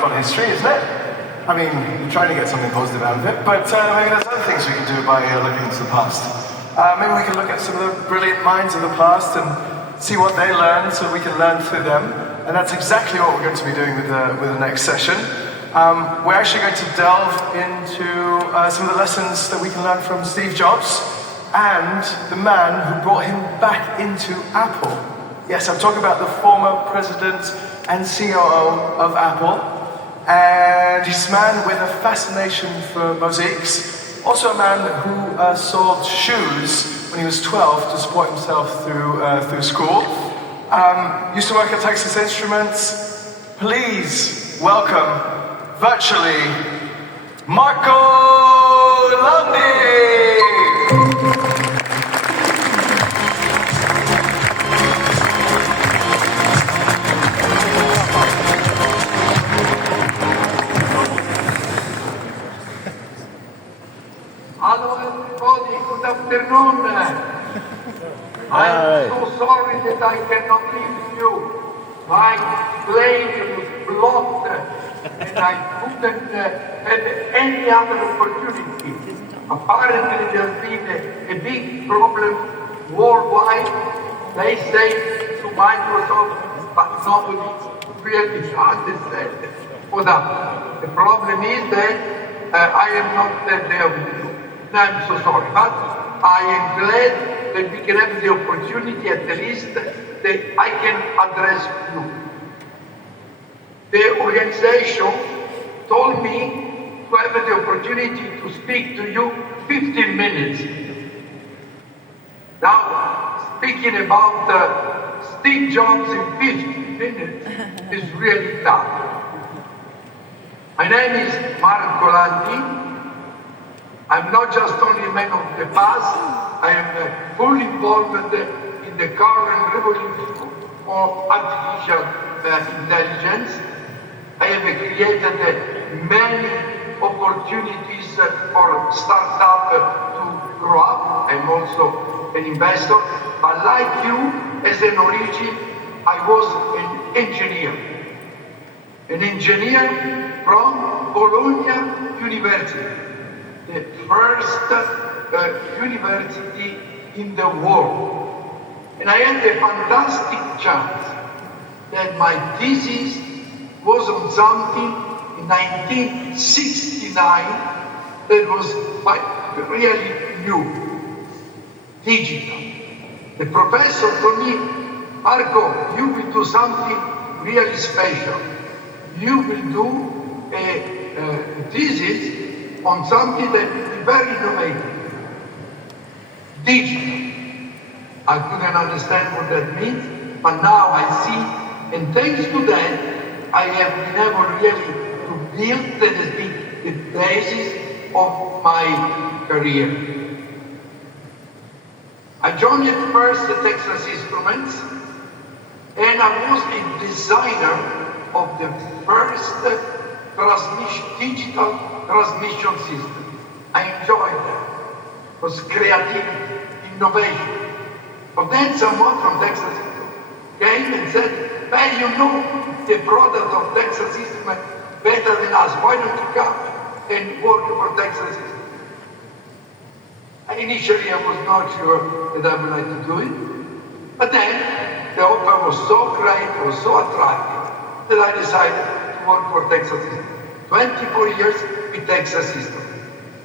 fun history, isn't it? I mean, we're trying to get something positive out of it, but maybe there's other things we can do by looking into the past. Maybe we can look at some of the brilliant minds of the past and see what they learned so we can learn through them. And that's exactly what we're going to be doing with the next session. We're actually going to delve into some of the lessons that we can learn from Steve Jobs and the man who brought him back into Apple. Yes, I'm talking about the former president and COO of Apple. And he's a man with a fascination for mosaics. Also a man who sold shoes when he was 12 to support himself through school. Used to work at Texas Instruments. Please welcome, virtually, Marco Landi! Hello everybody, good afternoon. I'm so sorry that I cannot leave you. My plane was blocked and I couldn't have any other opportunity. Apparently there's been a big problem worldwide. They say to Microsoft, but nobody really understands what happened. The problem is that I am not there with you. I'm so sorry, but I am glad that we can have the opportunity at least that I can address you. The organization told me to have the opportunity to speak to you 15 minutes. Now, speaking about Steve Jobs in 15 minutes is really tough. My name is Marco Landi. I'm not just only a man of the past, I am fully involved in the current revolution of artificial intelligence. I have created many opportunities for startups to grow up. I'm also an investor, but like you, as an origin, I was an engineer. An engineer from Bologna University. The first university in the world. And I had a fantastic chance that my thesis was on something in 1969 that was really new, digital. The professor told me, Marco, you will do something really special. You will do a thesis on something that is very innovative, digital. I couldn't understand what that means, but now I see, and thanks to that, I have been able really to build that has been the basis of my career. I joined at first the Texas Instruments, and I was a designer of the first digital transmission system. I enjoyed that. It was creativity, innovation. But then someone from Texas came and said, well, you know the product of Texas Instruments better than us. Why don't you come and work for Texas Instruments? Initially, I was not sure that I would like to do it. But then the offer was so great, was so attractive, that I decided to work for Texas Instruments. 24 years with Texas System.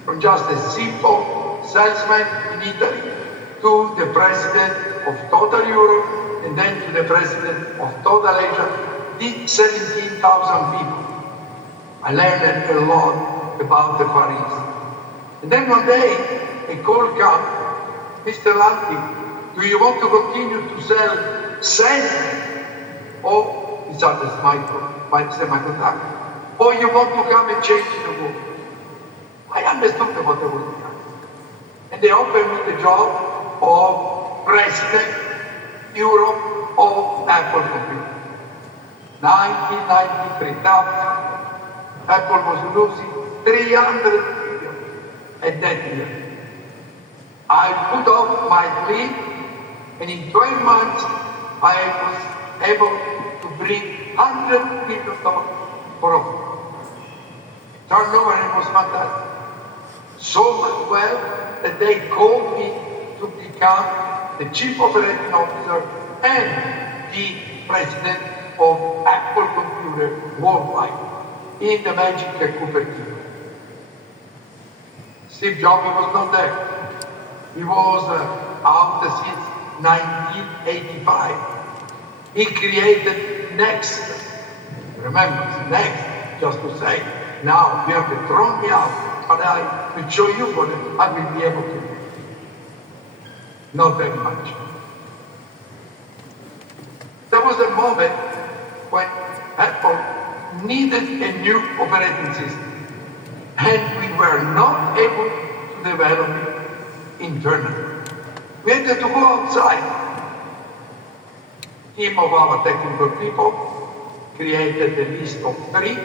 From just a simple salesman in Italy to the president of total Europe and then to the president of total Asia, did 17,000 people. I learned a lot about the Far East. And then one day, a call came, Mr. Landi, do you want to continue to sell sand or it's just semiconductor? Or you want to come and change the world? I understood what they were doing. And they offered me the job of President Europe of Apple Computer. 1993. Now, Apple was losing 300 billion at that year. I put off my leave, and in 12 months, I was able to bring $100 million for turnover was fantastic. So much well that they called me to become the chief operating officer and the president of Apple Computer worldwide in the magic Cupertino. Steve Jobs was not there. He was out since 1985. He created Next. Remember, Next, just to say, now you have to throw me out, but I will show you what I will be able to do. Not very much. There was a moment when Apple needed a new operating system, and we were not able to develop it internally. We had to go outside. A team of our technical people created a list of 3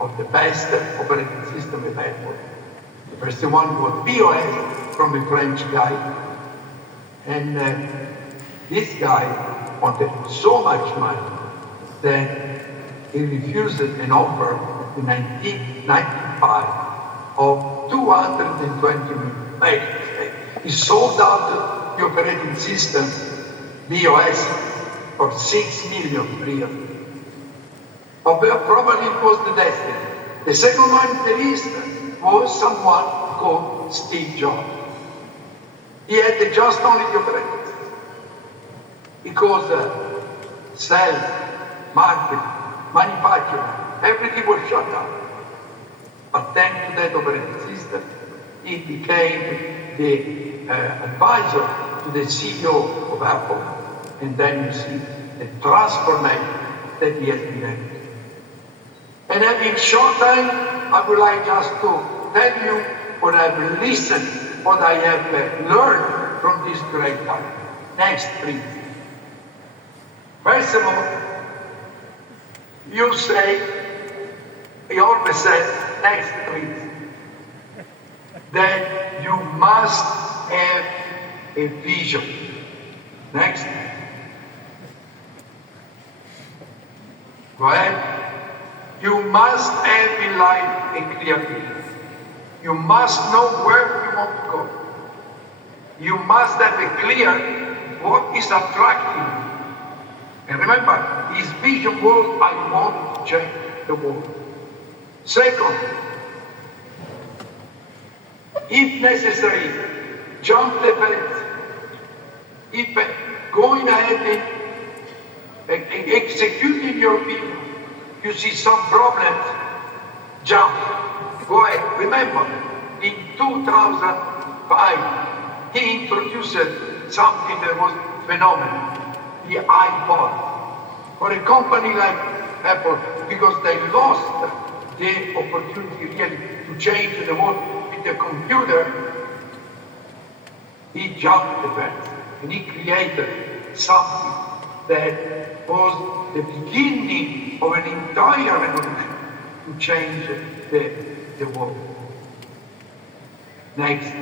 of the best operating system available. The first one was BOS from a French guy. And this guy wanted so much money that he refused an offer in 1995 of 220 million. He sold out the operating system, BOS, for 6 million real. But probably it was the destiny. The second one on the list was someone called Steve Jobs. He had just only the operating system. Because sales, marketing, manufacturing, everything was shut down. But thanks to that operating system, he became the advisor to the CEO of Apple. And then you see the transformation that he has been able to. And in short time, I would like just to tell you what I've listened, what I have learned from this great time. Next, please. First of all, you always say, next, please, that you must have a vision. Next. Go ahead. You must have in life a clear vision. You must know where you want to go. You must have a clear what is attracting you. And remember, his vision was, I want to change the world. Second, if necessary, jump the fence. If going ahead and executing your vision, you see some problems, jump. Go ahead. Remember, in 2005, he introduced something that was phenomenal, the iPod. For a company like Apple, because they lost the opportunity really to change the world with the computer, he jumped the fence and he created something that was the beginning of an entire revolution to change the world. Next.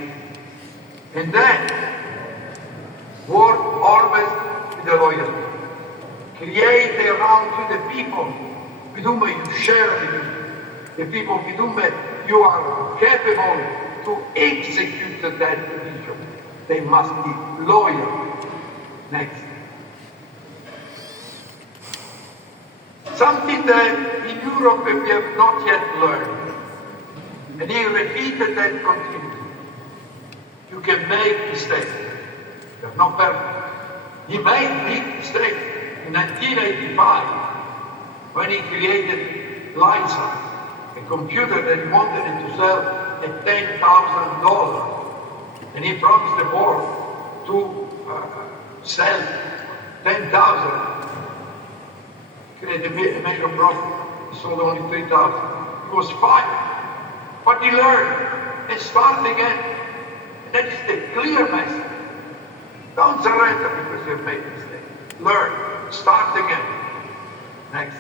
And then, work always with the loyalty. Create around you the people with whom you share the people with whom you are capable to execute that vision. They must be loyal. Next. Something that in Europe we have not yet learned. And he repeated that continuously. You can make mistakes. They're not perfect. He made big mistakes in 1985 when he created Landi, a computer that he wanted to sell at $10,000. And he promised the board to sell 10,000. Created a major profit. He sold only 3,000. He was fired. But he learned and started again. And that is the clear message. Don't surrender because you have made a mistake. Learn. Start again. Next.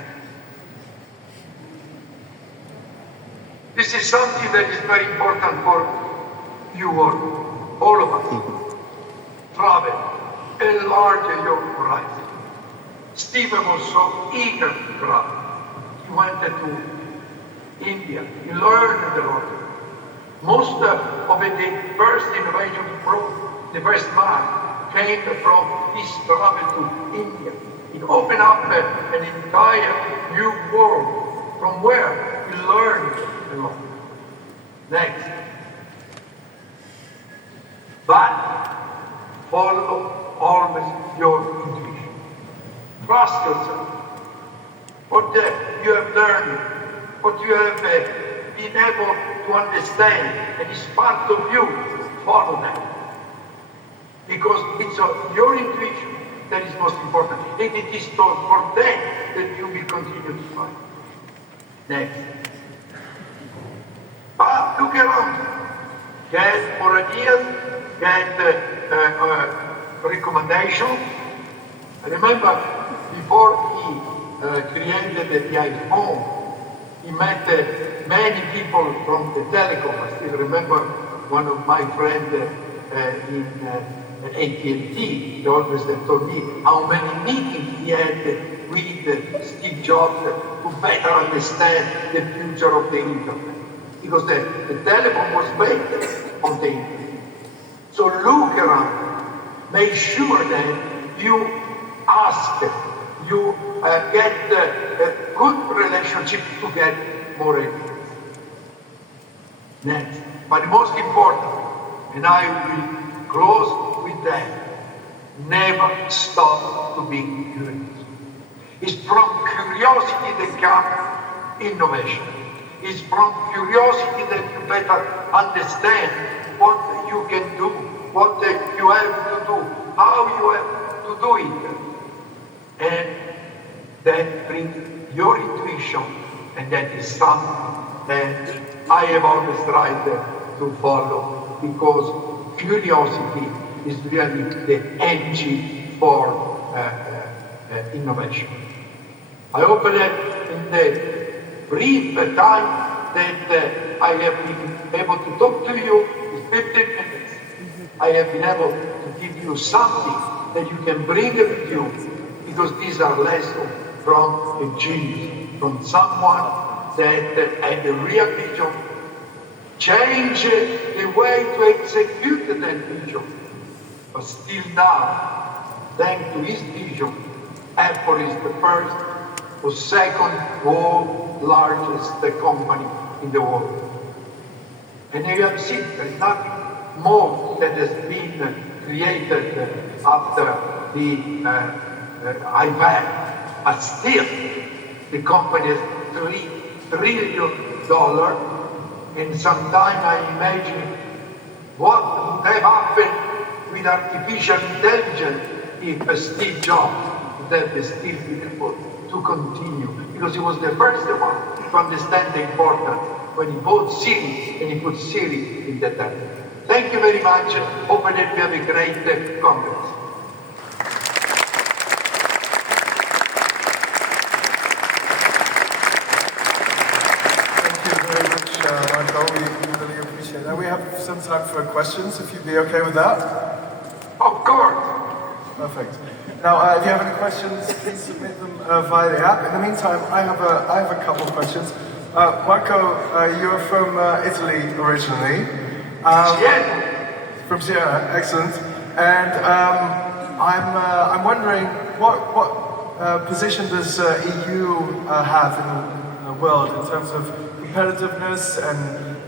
This is something that is very important for you all of us. Travel. Enlarge your horizon. Stephen was so eager to travel. He wanted to India. He learned a lot. Most of the first innovation from the first man came from his travel to India. It opened up an entire new world from where he learned a lot. Next. But follow always your intuition. Trust yourself. What you have learned, what you have been able to understand, and is part of you, follow that. Because it's your intuition that is most important. And it is for that that you will continue to fight. Next. But look around. Get more ideas, get recommendations. I remember before he created the iPhone, he met many people from the telecom. I still remember one of my friends in AT&T, he always told me how many meetings he had with Steve Jobs to better understand the future of the internet. Because the telephone was based on the internet. So look around, make sure that you ask, you get a good relationship to get more evidence. Next, but most important, and I will close with that, never stop to be curious. It's from curiosity that comes innovation. It's from curiosity that you better understand what you can do, what you have to do, how you have to do it. And that brings your intuition, and that is something that I have always tried to follow, because curiosity is really the engine for innovation. I hope that in the brief time that I have been able to talk to you, is 15 minutes, I have been able to give you something that you can bring with you, because these are lessons from a genius, from someone that had a real vision, change the way to execute that vision. But still now, thanks to his vision, Apple is the first or second world largest company in the world. And you have seen there is nothing more that has been created after the iPad, but still the company has $3 trillion, and sometimes I imagine what would have happened with artificial intelligence if Steve Jobs would have still been able to continue, because he was the first one to understand the importance when he bought Siri and he put Siri in the tablet. Thank you very much. Hope that we have a great conference. Thank you very much, Marco. We really appreciate that. We have some time for questions, if you'd be okay with that. Of course. Perfect. Now, if you have any questions, please submit them via the app. In the meantime, I have a couple of questions. Marco, you're from Italy originally. Yes. From Siena, excellent. And I'm wondering what position does EU have in the world in terms of competitiveness and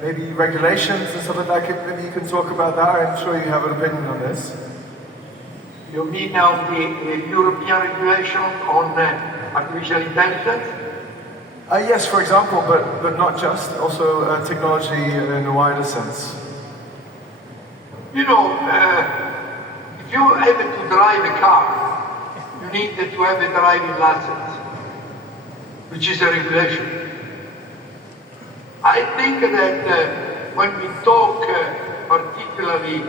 maybe regulations and stuff like that? Maybe you can talk about that. I'm sure you have an opinion on this. You mean now the European regulation on artificial intelligence? Yes, for example, but not just. Also technology in a wider sense. You know, if you have to drive a car, you need to have a driving license, which is a regulation. I think that when we talk particularly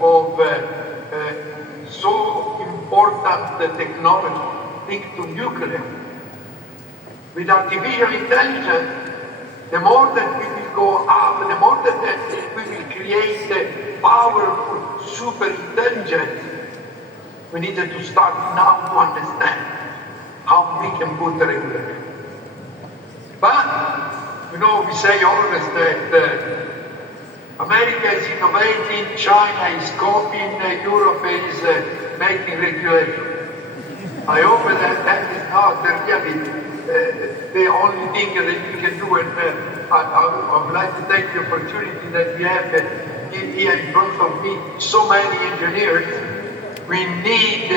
of so important technology, think to nuclear. With artificial intelligence, the more that we will go up, the more that we will create powerful super intelligence, we need to start now to understand how we can put the regulation. But You know, we say always that America is innovating, China is copying, Europe is making regulation. I hope that is not really the only thing that we can do. And I would like to take the opportunity that we have here in front of me so many engineers. We need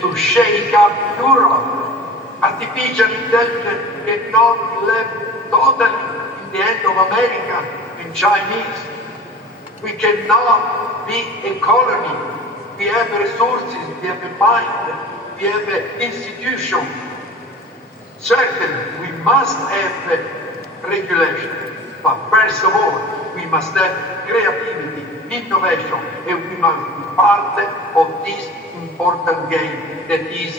to shake up Europe. Artificial intelligence cannot live totally in the hand of America and Chinese. We cannot be a colony. We have resources, we have a mind, we have an institution. Certainly, we must have regulation. But first of all, we must have creativity, innovation, and we must be part of this important game that is,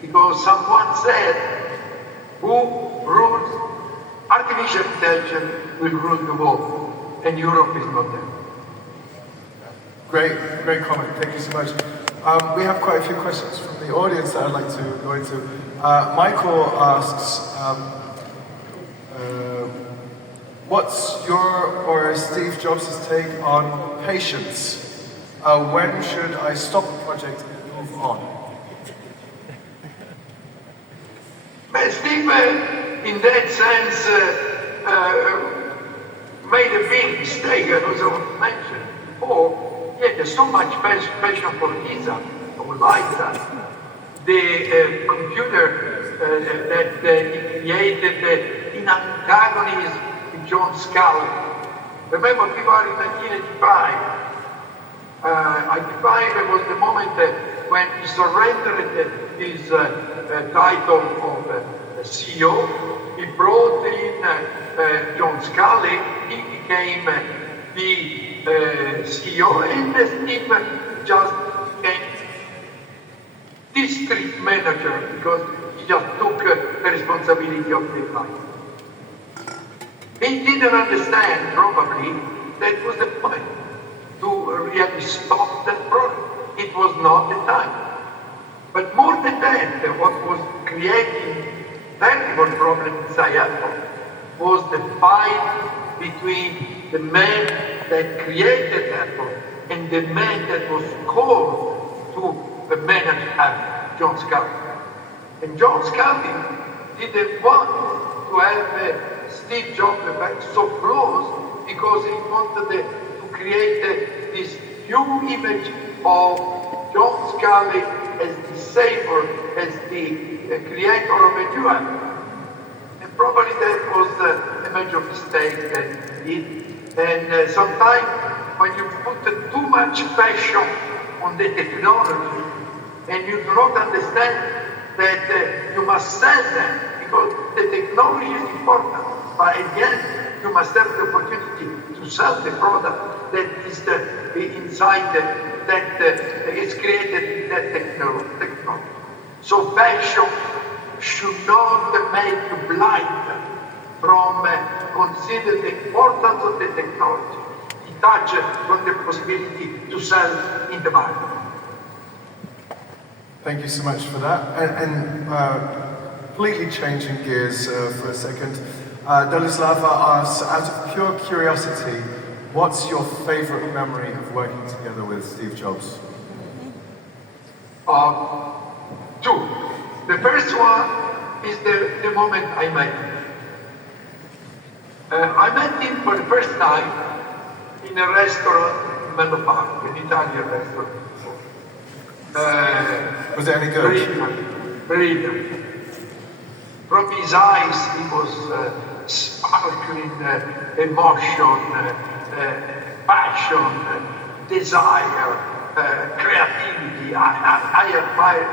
because someone said, who rules artificial intelligence will rule the world, and Europe is not there. Great comment. Thank you so much. We have quite a few questions from the audience that I'd like to go into. Michael asks, what's your or Steve Jobs' take on patience? When should I stop a project and move on? Steve, in that sense, made a big mistake, as I mentioned before. He had so much passion for Lisa, or Liza, the computer that he created in antagonism with John Scullin. Remember, people are in 1985. 85 was the moment when he surrendered his title of CEO. He brought in John Scullin. He became the CEO, and Steve just became district manager because he just took the responsibility of the life. He didn't understand, probably, that was the point to really stop that project. It was not the time. But more than that, what was creating terrible problems inside Apple was the fight between the man that created Apple and the man that was called to manage Apple, John Scullin. And John Scullin didn't want to have Steve Jobs back so close because he wanted to create this new image of John Scullin as the savior, as the creator of a new Apple. And probably that was a major mistake that he did. And sometimes when you put too much passion on the technology and you do not understand that you must sell them because the technology is important, but again you must have the opportunity to sell the product that is inside that is created in that technology. So passion should not make you blind from consider the importance of the technology, detached from the possibility to sell in the market. Thank you so much for that. And completely changing gears for a second, Dolislava asks, out of pure curiosity, what's your favorite memory of working together with Steve Jobs? Two. The first one is the moment I met him. I met him for the first time in a restaurant in Menlo Park, an Italian restaurant. Was it any good? Brilliant. From his eyes, he was sparkling emotion, passion, desire, creativity. I admire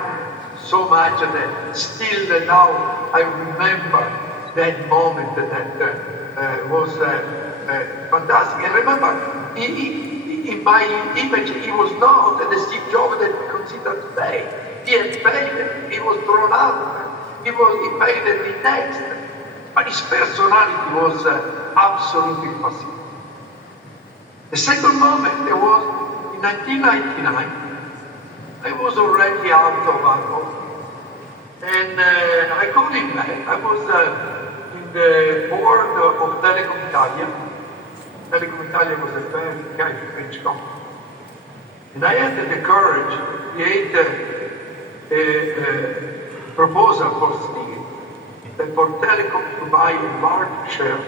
so much that still now I remember that moment that was fantastic. And remember, in my image, he was not the Steve Jobs that we consider today. He had failed, he was thrown out, he failed the next. But his personality was absolutely fascinating. The second moment, there was in 1999, I was already out of Apple. And I called him back. I was in the board of Telecom Italia. Telecom Italia was a very French company. And I had the courage to create a proposal for Steve that for Telecom to buy a large share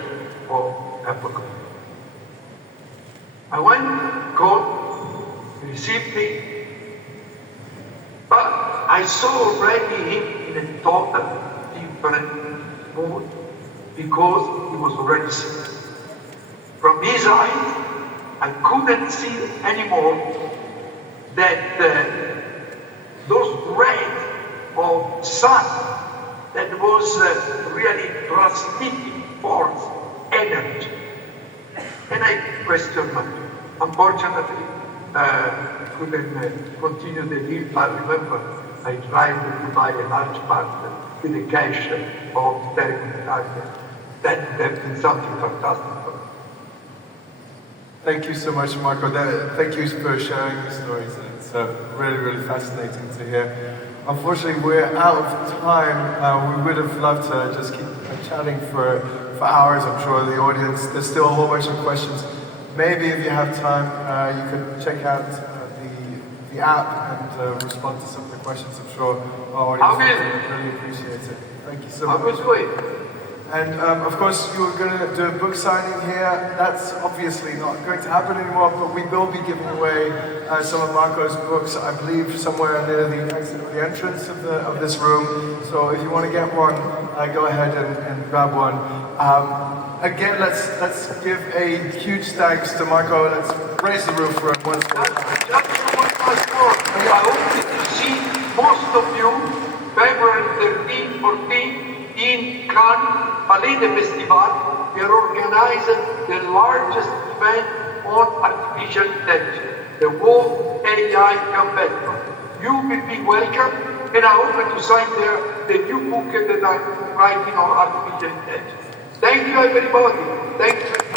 of Apple. I went, called, received it, but I saw already him in a total different mood because he was already sick. From his eyes, I couldn't see anymore that those rays of sun that was really transmitting force, energy. And I questioned him. Unfortunately, couldn't continue the deal. I remember I tried to buy a large part with the cash of Telecom Italia. That been something fantastic for me. Thank you so much, Marco. Thank you for sharing your stories. It's really, really fascinating to hear. Unfortunately, we're out of time. We would have loved to just keep chatting for hours. I'm sure the audience, there's still a whole bunch of questions. Maybe if you have time, you could check out the app and respond to some of the questions. I'm sure our audience will really appreciate it. Thank you so much. I will do it. And of course, you're going to do a book signing here. That's obviously not going to happen anymore, but we will be giving away some of Marco's books, I believe, somewhere near the exit or the entrance of this room. So if you want to get one, go ahead and grab one. Again, let's give a huge thanks to Marco. Let's raise the roof for him once more. Just one last word. I hope to see most of you February 13, 14 in Cannes Palais de Festival. We are organizing the largest event on artificial intelligence, the World AI Convention. You will be welcome, and I hope to sign there the new book that I'm writing on artificial intelligence. Thank you, everybody. Thank you.